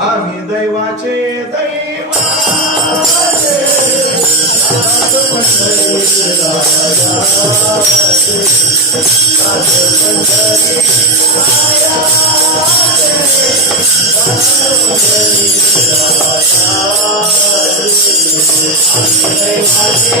आम्ही दैवाचे दैवा. दैवाचे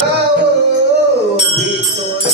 Oh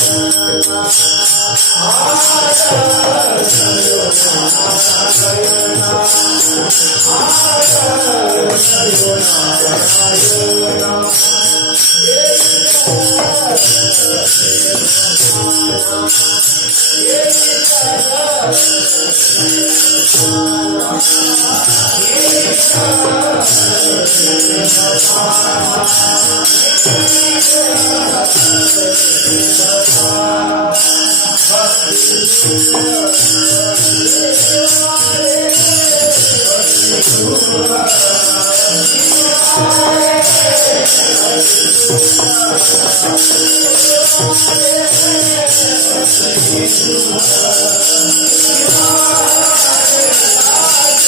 अवतार केला. दान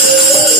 तेले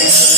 I'm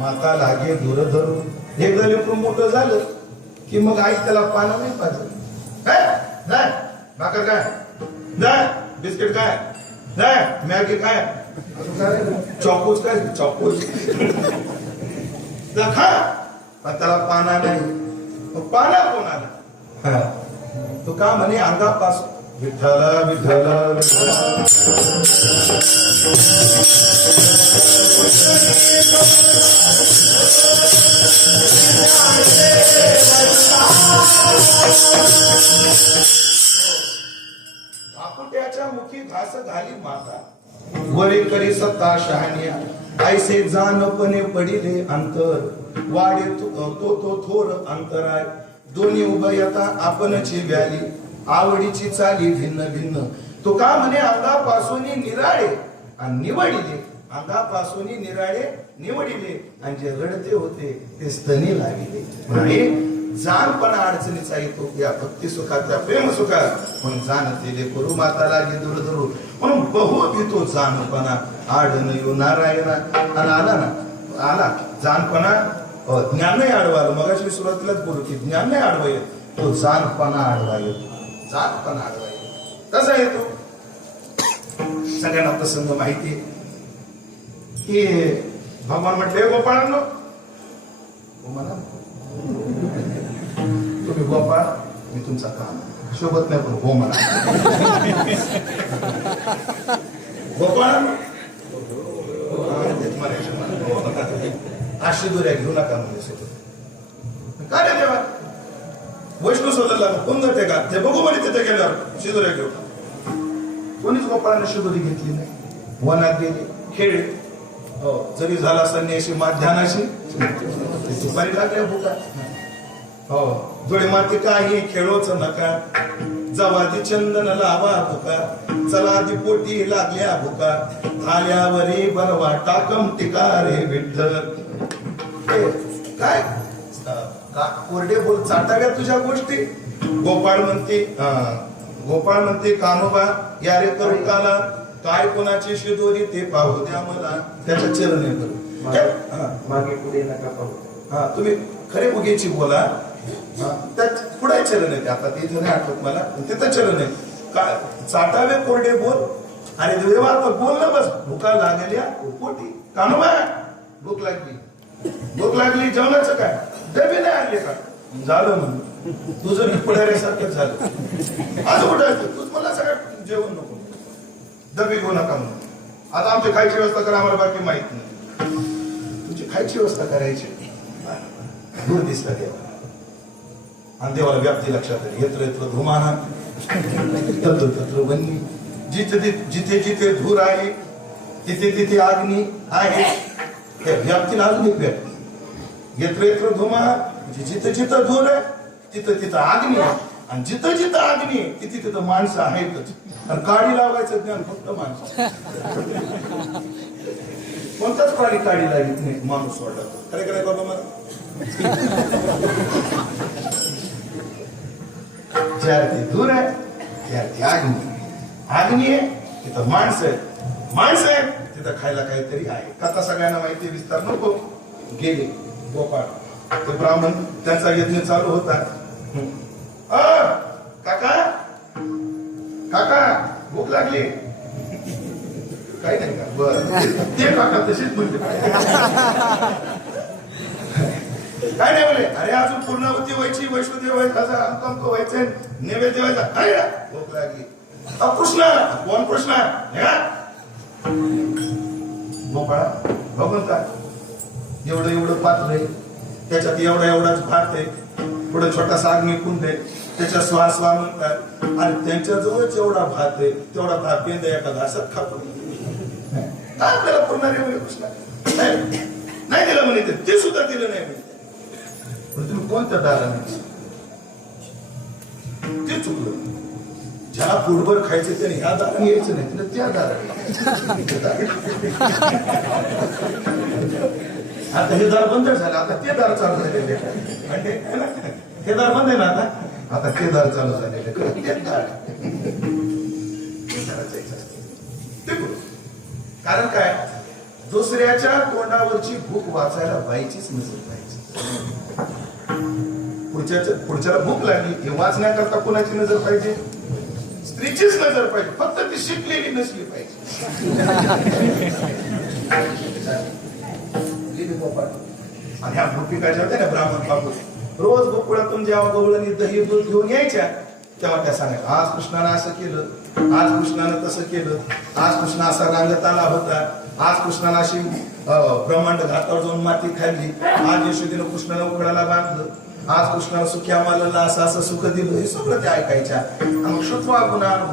माता लागे दूर धरू हे लेकरू मोठं झालं की मग आई त्याला पानं नाही पाहिजे काय जाय. भाकर काय जाय. बिस्किट काय जाय. मॅगी काय? चॉकोच काय चॉकोच जा खा. पण त्याला पाना नाही. पाना कोणाला? हा. तो का म्हणे अंगापासून. विठ्ठल विठ्ठल विठ्ठल. मुखी घास घाली माता. वरे करी सत्ता शहाण्या. ऐसे जानपणे पडिले अंतर. वाडे तो तो थोर अंतराय. दोन्ही उभयता आपणची व्याली. आवडीची चाली भिन्न भिन्न. तो का म्हणे अंगापासून निराळे आणि निवडिले. अंगापासून निराळे निवडिले. आणि जे रडते होते ते स्तनी लाविले. म्हणजे जाणपणा अडचणीचा येतो. या भक्ती सुखात प्रेम सुखात. पण जाणतेले करू माता लागे दूर धरू म्हणून बहु भीतो जाणपणा. आडन येऊ नारायणा. आणि आला ना आला. जाणपणा ज्ञान नाही आडवायला मगाशी सुरुवातीलाच बोलू की ज्ञान नाही आडवा येत तो जाणपणा आडवा येतो जात आडवा येतो कसा येतो सगळ्यांना प्रसंग माहिती की भगवान म्हटले गोपाळांनो. हो म्हणा तुम्ही गोपाळ मी तुमचा काम. शोभत नाही पण हो म्हणा. गोपाळ. आशीदुऱ्या घेऊ नका म्हणजे सोबत काय रे देवा? वैष्णव सोडला कोण जाते का ते बघू म्हणे तिथे गेल्यावर शिदुऱ्या घेऊ कोणीच गोपाळाने शिदुरी घेतली नाही वनात गेले खेळले हो जरी झाला संन्याशी माध्यानाशी दुपारी लागल्या भुका हो जोडे माती काही खेळोच नका जवादी चंदन लावा भुका चलादी पोटी लागल्या भुका आल्यावरी बरवा टाकम टिका रे विठ्ठल काय का? कोरडे बोल चाटाव्या तुझ्या गोष्टी? गोपाळ म्हणते गोपाळ म्हणते कानोबा या रे करू काला काय कोणाची शिदोरी ते पाहू द्या मला. त्याच्या चरणी करू हा. मागे पुढे नका पाहू. हा तुम्ही खरे उगीची बोला. त्यात पुढे चरण आहे आता ते नाही आठवत मला तिथं चरण आहे काय चाटावे कोरडे बोल. आणि देवा बोल ना बस. भुका लागल्या पोटी कानोबा भूक लागली. भूक लागली जेवणाचं काय? डबे नाही आणले का? झालं म्हणून. तुझं पुढाऱ्यासारखं झालं. आज कुठं तूच मला सगळं जेवण नको. डबे घेऊ नका म्हणून. आता आमची खायची व्यवस्था करा आम्हाला बाकी माहीत नाही. तुझी खायची व्यवस्था करायची. दूर दिसला देवा आणि देवाला व्याप्ती लक्षात आली. येत्र येत्र धुमाना. तत्र तत्र वन्नी. जिथे- जिथे जिथे धूर आहे तिथे तिथे अग्नी आहे. त्या व्याप्तीला अजून एक व्याप्ती यत्र यत्र धुमा म्हणजे जिथं जिथं धूर आहे तिथं तिथं अग्नी आहे. आणि जिथं जिथं अग्नी आहे तिथे तिथं माणसं आहेतच आणि काडी लावायचं ज्ञान फक्त माणसं. कोणताच प्राणी काडी लागत नाही माणूस सोडला खरे खरे बाबा मला? ज्यार्थी धूर आहे त्यार्थी अग्नी अग्नी आहे तिथं माणसं आहे माणसाहेब तिथं खायला काहीतरी आहे. कथा सगळ्यांना माहिती विस्तार नको. गेले गोपाळ. तो ब्राह्मण त्यांचा यज्ञ चालू होता. अ, काका? काका भूक लागली. काही नाही का? बर. ते काका तशीच म्हणते काय नाही बोले अरे अजून पूर्णावती व्हायची वैष्णोदेव व्हायचा अंक व्हायचे नैवेद्य व्हायचा. काय भूक लागली. कृष्ण. कोण कृष्ण? गोपाळा बघून का एवढं एवढं पात्र आहे. त्याच्यात एवढा एवढाच भात आहे. पुढे छोटासा अग्निकुंड आहे. त्याच्या स्वास स्वा म्हणतात. आणि त्यांच्या जवळच एवढा भात आहे तेवढा भात बेंद एका घासात खापून काय आपल्याला पुरणार आहे कृष्णा नाही. नाही दिलं म्हणे ते. सुद्धा दिलं नाही म्हणे. पण तुम्ही कोणत्या दाराने ज्याला पोटभर खायचे त्याने ह्या दाराने यायचं नाही तिला त्या दाराने आता हे दार बंद झालं आता ते दार चालू झालेले म्हणजे हे दार बंद आहे ना आता? आता ते दार चालू झालेले कारण काय? दुसऱ्याच्या तोंडावरची भूक वाचायला व्हायचीच नजर पाहिजे पुढच्या पुढच्याला भूक लागली हे वाचण्याकरता कोणाची नजर पाहिजे? स्त्रीचीच नजर पाहिजे. फक्त ती शिकलेली नसली पाहिजे. आणि ह्या भूपिका ज्या होत्या ना ब्राह्मण बाबू रोज गोकुळातून जेव्हा गवळणी दही दूध घेऊन यायच्या तेव्हा त्या सांगायला आज कृष्णानं असं केलं आज कृष्णानं तसं केलं आज कृष्ण असा रांगत आला होता आज कृष्णानं अशी ब्रह्मांड घातावर जाऊन माती खाल्ली आज यशोदीनं कृष्णाला उकडाला बांधलं. आज कृष्णाला सुख्या आम्हाला असं असं सुख दिलं हे सगळं ते ऐकायच्या. आणि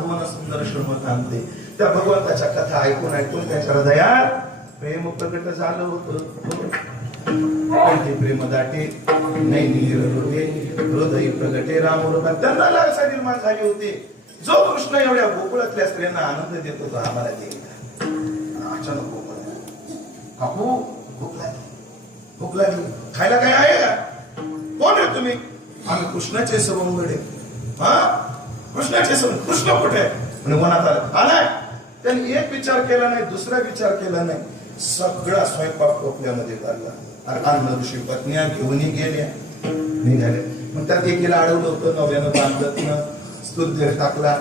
मग सुंदर श्रमत आणते त्या भगवंताच्या कथा ऐकून ऐकून त्यांच्या हृदयात प्रेम प्रकट झालं होतं. ते प्रेम दाटे? नाही होते. हृदय प्रगटे राम त्यांना लालसा निर्माण झाली होती. जो कृष्ण एवढ्या गोकुळातल्या स्त्रियांना आनंद देत होता आम्हाला ते अचानक गोकुळ. काकू भूक लागली. भूक लागली. खायला काय आहे? का कोण आहे तुम्ही? आम्ही कृष्णाचे सवंगडे हा? कृष्णाचे सवंग कृष्ण कुठे आहे? मनात आलं. आलाय? त्यांनी एक विचार केला नाही दुसरा विचार केला नाही. सगळा स्वयंपाक टोपल्यामध्ये काढला. आणि अन्न ऋषी पत्न्या घेऊन गेल्या निघाल्या मग त्यात एकीला अडवलं होतं नव्यानं बांधलं स्तुद्य टाकला.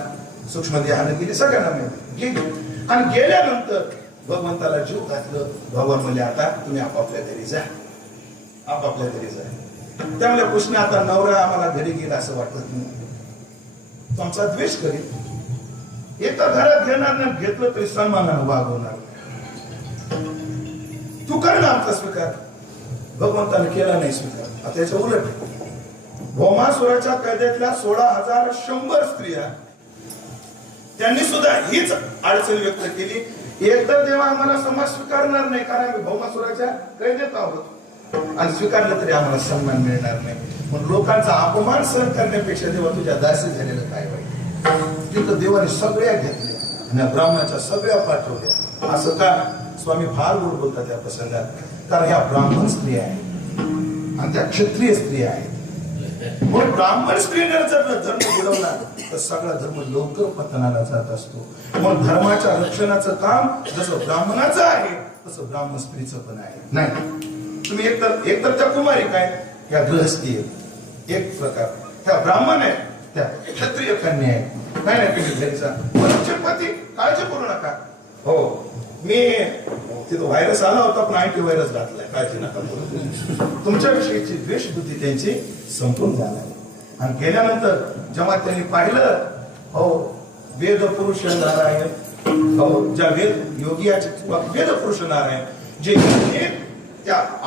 सूक्ष्म देहानं गेली सगळ्यांना मिळाली गेली. आणि गेल्यानंतर भगवंताला जीव घातलं. भगवान म्हणले आता तुम्ही आपापल्या घरी जा. आपापल्या घरी जा. त्यामुळे कृष्ण आता नवरा आम्हाला घरी गेला असं वाटत नाही. तुमचा द्वेष करेल हे तर घरात घेणार नाही घेतलं तरी सन्मानानं वागवणार तू कर ना आमचा स्वीकार. भगवंताने केला नाही स्वीकार. आता याच्या उलट. भौमासुराच्या कैद्यातल्या सोळा हजार शंभर स्त्रिया त्यांनी सुद्धा हीच अडचण व्यक्त केली. एक तर तेव्हा आम्हाला समाज स्वीकारणार नाही कारण आम्ही भौमासुराच्या कैदेत आहोत. आणि स्वीकारलं तरी आम्हाला सन्मान मिळणार नाही. पण लोकांचा अपमान सहन करण्यापेक्षा देवा तुझ्या दासी झालेलं काय वाईट? तिथं देवाने सगळ्या घेतल्या आणि ब्राह्मणाच्या सगळ्या पाठवल्या. असं का? स्वामी फार गोड बोलतात त्या प्रसंगात. कारण ह्या ब्राह्मण स्त्रिया आहेत आणि त्या क्षत्रिय स्त्रिया आहेत मग हो, ब्राह्मण स्त्रीने जर धर्म बुडवला तर सगळा धर्म लवकर पतनाला जात असतो. मग धर्माच्या रक्षणाचं काम जसं ब्राह्मणाचं आहे तसं ब्राह्मण स्त्रीचं पण आहे. नाही. तुम्ही एकतर एकतर त्या कुमारी काय? या गृहस्थी आहेत. एक प्रकार. त्या ब्राह्मण आहे त्या क्षत्रिय कन्या आहे नाही नाही पिढी त्यांचा पती काळजी करू नका हो. मी तिथं व्हायरस आला होता पण अँटी व्हायरस घातलाय काळजी नका करू. तुमच्याविषयीची द्वेष बुद्धी त्यांची संपून जाणार आणि गेल्यानंतर जेव्हा त्यांनी पाहिलं हो वेद पुरुष नारायण हो ज्या वेद योगी वेद पुरुष नारायण जे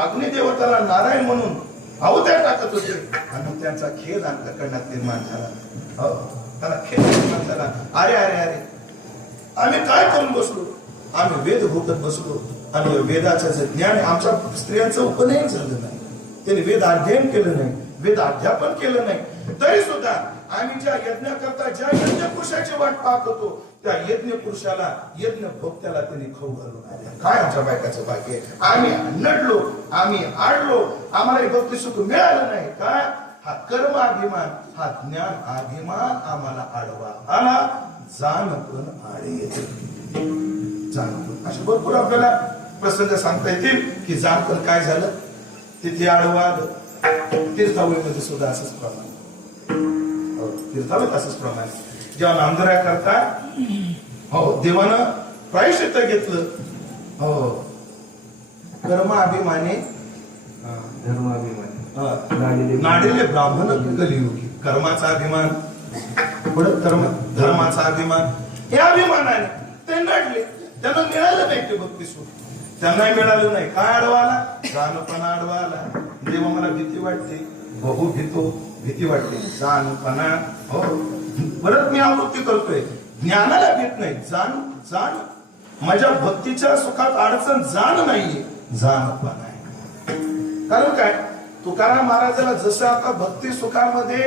अग्निदेवताला नारायण म्हणून अवतार टाकत होते. आणि त्यांचा खेद अंतकरणात निर्माण झाला. हो. त्याला खेद निर्माण झाला. अरे अरे अरे. आम्ही काय करून बसलो? आम्ही वेद भोगत बसलो. आणि वेदाचं जे ज्ञान आमच्या स्त्रियांचं उपनयन झालं नाही. त्यांनी वेद अध्ययन केलं नाही. वेद अध्यापन केलं नाही. तरी सुद्धा आम्ही ज्या यज्ञाकरता ज्या यज्ञ पुरुषाची वाट पाहत होतो त्या यज्ञ पुरुषाला यज्ञ भोक्त्याला त्यांनी खाऊ घालून काय आमच्या बायकाचं भाग्य आहे? आम्ही नडलो आम्ही आडलो आम्हाला हे भक्ती सुख मिळालं नाही. काय? हा कर्म अभिमान हा ज्ञान अभिमान आम्हाला आडवा आला. जाण पण आडे येते जाणपण असे भरपूर आपल्याला प्रसंग सांगता येतील की जाणपण काय झालं? तिथे आडवा आलं. तीर्थावळीमध्ये सुद्धा असंच प्रमाण. हो, तीर्थावळीत असंच प्रमाण. जेव्हा नांदऱ्या करता. हो देवानं प्रायश्चित्त घेतलं. हो. कर्म अभिमाने धर्माभिमानी. नाडिले- ब्राह्मण. कलियुगी. कर्माचा अभिमान. पुढं कर्म धर्माचा अभिमान. या अभिमानाने ते नडले. त्यांना मिळालं नाही ते भक्ती सुख त्यांनाही मिळालं नाही. काय अडवाला? जाणपणा अडवाला. देवा मला भीती वाटते. बहु भीतो भीती वाटते. जाणपणा हो. परत मी आवृत्ती करतोय. ज्ञानाला घेत नाही जाण जाण. माझ्या भक्तीच्या सुखात अडचण जाण नाहीये जाणपणा आहे. कारण काय? तुकाराम महाराजाला जसं आता भक्ती सुखामध्ये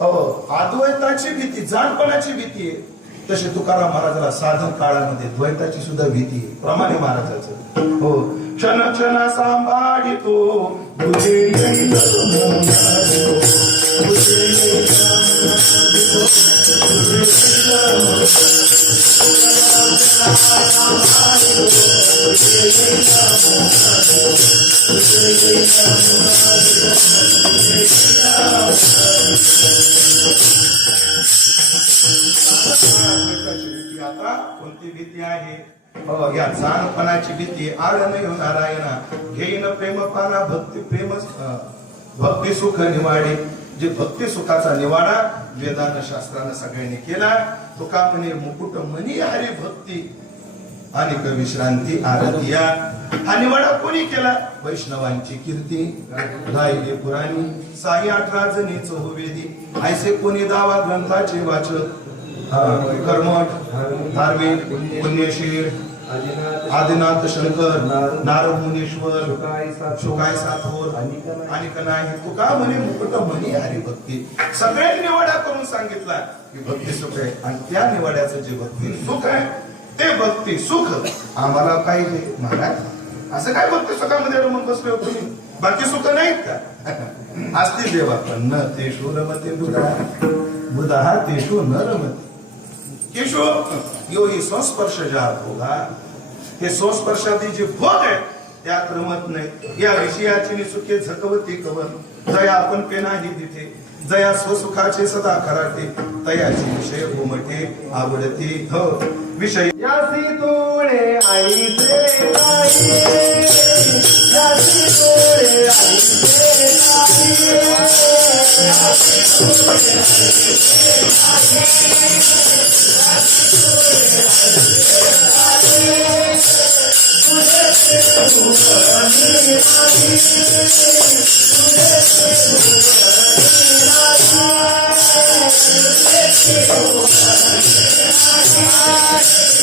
अद्वैताची भीती जाणपणाची भीती आहे तशी तुकाराम महाराजाला साधन काळामध्ये द्वैताची सुद्धा भीती आहे. प्रमाणे महाराजाचं. हो. क्षण क्षण सांभाळितो तुझे यंत्र आता कोणती भीती आहे? या जाणपणाची भीती आड नाही नारायणा घेईन प्रेमपाना भक्ती प्रेम भक्ती सुख निवाडे. जे भक्ती सुखाचा निवाडा वेदांत शास्त्रानं सगळ्यांनी केला तुका म्हणे मुकुट मनी हरी भक्ती आणि विश्रांती आरतिया हा निवाडा कोणी केला? वैष्णवांची कीर्ती गायली पुराणी साई आठ राजनीच होवेदी. ऐसे कोणी दावा ग्रंथाचे वाचक कर्मठ धार्मिक पुण्यशीर आदिनाथ शंकर नारद मुनीश्वर शुकाई शुकाय साथोर आणि का नाही? का तुका म्हणे मुकुट म्हणे हरिभक्ती सगळे निवाडा करून सांगितला की भक्ती सुख आहे. आणि त्या निवाड्याचं जे भक्ती सुख आहे ते भक्ती सुख आम्हाला काही महाराज असं काय भक्ती सुखामध्ये रमून बसले होते तुम्ही? बाकी सुख नाहीत का? असतील देवा पण न तेषु रमते बुधा बुधा तेषु न रमते केशव यो ही संस्पर्श जात होगा हे संस्पर्शादी जे भोग आहे त्यात रमत नाही. या विषयाची नि सुखे झकवती कवन जया आपण पेना ही तिथे जया स्वसुखाचे सदा खराटे तयाची विषय घुमटे आवडती ह. विषय यासी तोळे आईचे यासी तोळे ब्रह्मांड आस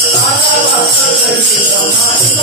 करती ब्रह्मांड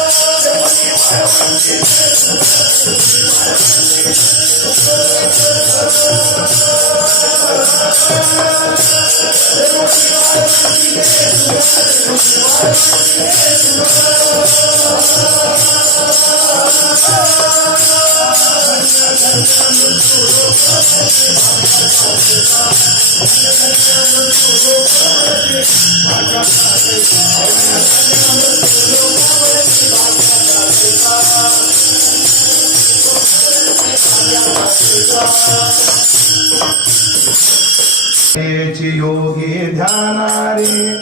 I'm 지옥이 변하리.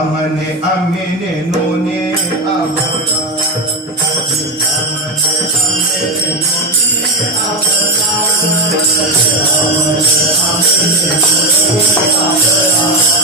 amane amene none abora amane amene none abora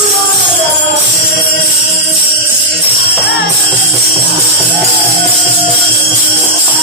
ハハハハハ。